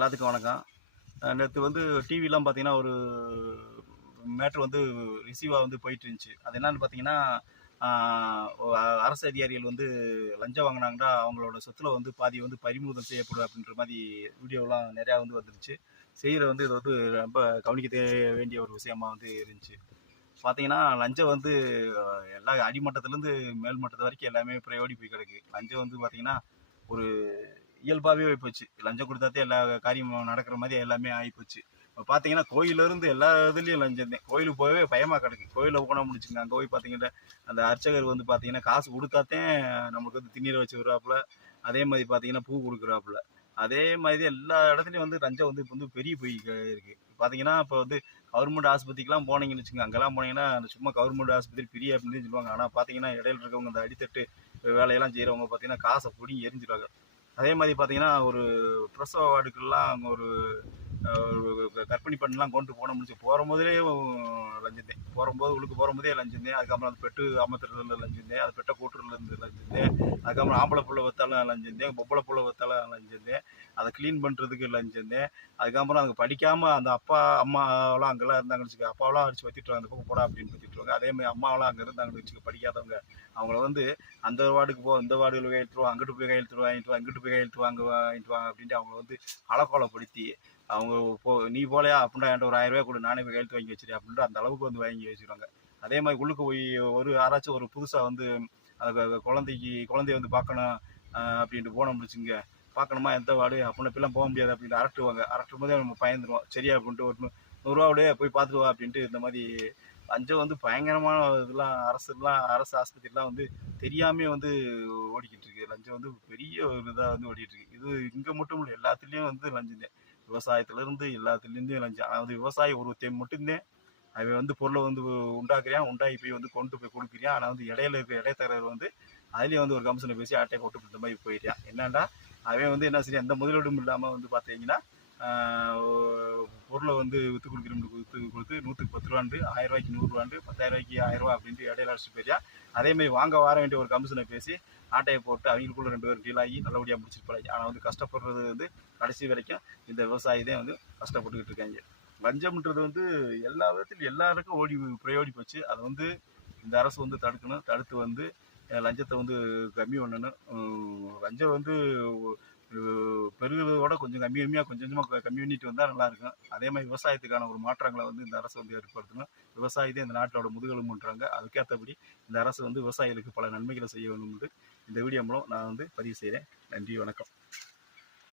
எல்லாத்துக்கும் வணக்கம். நேற்று வந்து டிவிலாம் பார்த்தீங்கன்னா, ஒரு மேட்ரு வந்து ரிசீவாக வந்து போயிட்டு இருந்துச்சு. அது என்னன்னு பார்த்தீங்கன்னா, அரசு அதிகாரிகள் வந்து லஞ்சம் வாங்கினாங்கன்னா, அவங்களோட சொத்துல வந்து பாதி வந்து பறிமுதல் செய்யப்படும் அப்படின்ற மாதிரி வீடியோலாம் நிறையா வந்து வந்துருச்சு. செய்கிற வந்து இது வந்து ரொம்ப கவனிக்க வேண்டிய ஒரு விஷயமா வந்து இருந்துச்சு. பார்த்தீங்கன்னா, லஞ்சம் வந்து எல்லா அடிமட்டத்துலேருந்து மேல் மட்டத்து வரைக்கும் எல்லாமே பிரயோடி போய் கிடக்கு. லஞ்சம் வந்து பார்த்தீங்கன்னா, ஒரு இயல்பாகவே போச்சு. லஞ்சம் கொடுத்தாத்தே எல்லா காரியமும் நடக்கிற மாதிரி எல்லாமே ஆகிப்போச்சு. இப்போ பார்த்தீங்கன்னா, கோயிலேருந்து எல்லா இதுலேயும் லஞ்சம் தான். கோயிலுக்கு போகவே பயமாக கிடக்கு. கோயிலில் போனால் முடிச்சுங்க, அங்கே போய் பார்த்தீங்கன்னா, அந்த அர்ச்சகர் வந்து பார்த்தீங்கன்னா, காசு கொடுத்தாத்தேன் நமக்கு வந்து திண்ணீரை வச்சு விட்றாப்புல. அதே மாதிரி பார்த்தீங்கன்னா, பூ கொடுக்குறாப்புல. அதே மாதிரி எல்லா இடத்துலையும் வந்து லஞ்சம் வந்து இப்போ வந்து பெரிய போய் இருக்கு. பார்த்தீங்கன்னா, இப்போ வந்து கவர்மெண்ட் ஆஸ்பத்திரிக்கெலாம் போனீங்கன்னு வச்சுக்கோங்க, அங்கெல்லாம் போனீங்கன்னா சும்மா கவர்மெண்ட் ஆஸ்பத்திரி ஃப்ரீ அப்படின்னு சொல்லுவாங்க. ஆனால் பார்த்தீங்கன்னா, இடையில இருக்கவங்க அந்த அடித்தட்டு வேலையெல்லாம் செய்கிறவங்க பார்த்தீங்கன்னா, காசை பிடிங்கி எரிஞ்சிடுவாங்க. அதே மாதிரி பார்த்தீங்கன்னா, ஒரு பிரசவ வார்டுக்கெல்லாம் ஒரு கர்ப்பிணி பெண்லாம் கொண்டு போன முடிச்சு போகும்போதே லஞ்சந்தேன். போகும்போது உள்ளுக்கு போகும்போதே லஞ்சந்தேன். அதுக்கப்புறம் அந்த பெட்டு அமர்த்துறதுல லஞ்சந்தேன். அது பெட்டை கூட்டுறதுலேருந்து லஞ்சந்தேன். அதுக்கப்புறம் ஆம்பளை புள்ள வத்தாலும் லஞ்சந்தேன். பொம்பளை புள்ள வத்தாலும் லஞ்சந்தேன். அதை க்ளீன் பண்ணுறதுக்கு லஞ்சந்தேன். அதுக்கப்புறம் அவங்க படிக்காமல் அந்த அப்பா அம்மாவெல்லாம் அங்கெல்லாம் இருந்தாங்கன்னு வச்சுக்க, அப்பாவெல்லாம் அடிச்சு வத்திட்டுருவாங்க, அந்த பக்கம் போடா அப்படின்னு வத்திட்டுருவாங்க. அதே மாதிரி அம்மாவெல்லாம் அங்கே இருந்தாங்கன்னு வச்சுக்க, படிக்காதவங்க அவங்கள வந்து அந்த வார்டுக்கு போ, இந்த வார்டுல கையெழுத்து வா, அங்கிட்டு போய் கையெழுத்து வாங்கிட்டு வா, இங்கிட்டு போய் கையெழுத்து வாங்கிட்டு வாங்க அப்படின்ட்டு அவங்கள வந்து அலக்கோலப்படுத்தி, அவங்க நீ போலையா அப்படின்னா என்கிட்ட ஒரு 1000 ரூபாய் கொடு, நானே போய் கையெழுத்து வாங்கி வச்சிருக்கேன் அப்படின்ட்டு அந்த அளவுக்கு வந்து வாங்கி வச்சுருவாங்க. அதே மாதிரி உள்ளுக்கு போய் ஒரு யாராச்சும் ஒரு புதுசாக வந்து அந்த குழந்தைய வந்து பார்க்கணும் அப்படின்ட்டு போனோம்னு வச்சுங்க, பார்க்கணுமா எந்த வார்டு அப்படின்னா இப்பெல்லாம் போக முடியாது அப்படின்ட்டு அரட்டுவாங்க. அரட்டும் போதே நம்ம பயந்துருவோம். சரியா அப்படின்ட்டு ஒரு 100 ரூபாவோடய போய் பார்த்துட்டு வா அப்படின்ட்டு இந்த மாதிரி லஞ்சம் வந்து பயங்கரமான இதெல்லாம் அரசு ஆஸ்பத்திரிலாம் வந்து தெரியாமே வந்து ஓடிக்கிட்டு இருக்கு. லஞ்சம் வந்து பெரிய ஒரு இதாக வந்து ஓடிட்டு இருக்கு. இது இங்கே மட்டும் இல்லை, எல்லாத்துலேயும் வந்து லஞ்சம் தான். விவசாயத்துலேருந்து எல்லாத்துலேருந்தே லஞ்சம். அதாவது விவசாயி ஒருத்தன் மட்டும்தான் அவன் வந்து பொருளை வந்து உண்டாக்குறியான், உண்டாகி போய் வந்து கொண்டு போய் கொடுக்குறியான். ஆனால் வந்து இடையில இருக்கிற இடைத்தரகர் வந்து அதுலேயும் வந்து ஒரு கமிஷனை பேசி ஆட்டையை போட்டு இந்த மாதிரி போயிட்டான். என்னன்னா அவன் வந்து என்ன சரி எந்த முதலீடும் இல்லாமல் வந்து பார்த்தீங்கன்னா பொருளை வந்து விற்று கொடுக்குறவங்களுக்கு கொடுத்து 100க்கு 10 ரூபாண்டு, 1000 ரூபாய்க்கு 100 ரூபாண்டு, 10,000 ரூபாய்க்கு 1000 ரூபா அப்படின்ட்டு இடையில அடிச்சுட்டு போயிட்டா. அதேமாதிரி வாங்க வர வேண்டிய ஒரு கமிஷனை பேசி ஆட்டையை போட்டு அவங்களுக்குள்ள 2 பேரும் டீல் ஆகி நல்லபடியாக முடிச்சுட்டு போகிறாங்க. ஆனால் வந்து கஷ்டப்படுறது வந்து கடைசி வரைக்கும் இந்த விவசாயி தான் வந்து கஷ்டப்பட்டுக்கிட்டு இருக்காங்க. லஞ்சம்ன்றது வந்து எல்லா விதத்துலையும் எல்லாருக்கும் பிரயோடி போச்சு. அதை வந்து இந்த அரசு வந்து தடுக்கணும். தடுத்து வந்து லஞ்சத்தை வந்து கம்மி பண்ணணும். லஞ்சம் வந்து பெருகிறதோட கொஞ்சம் கம்மியாக கொஞ்சம் கொஞ்சமாக கம்மி பண்ணிட்டு வந்தால் நல்லாயிருக்கும். அதே மாதிரி விவசாயத்துக்கான ஒரு மாற்றங்களை வந்து இந்த அரசு வந்து ஏற்படுத்தணும். விவசாயி தான் இந்த நாட்டோட முதுகெலும்புன்றாங்க. அதுக்கேற்றபடி இந்த அரசு வந்து விவசாயிகளுக்கு பல நன்மைகளை செய்ய வேண்டும் என்று இந்த வீடியோ மூலம் நான் வந்து பதிவு செய்கிறேன். நன்றி, வணக்கம்.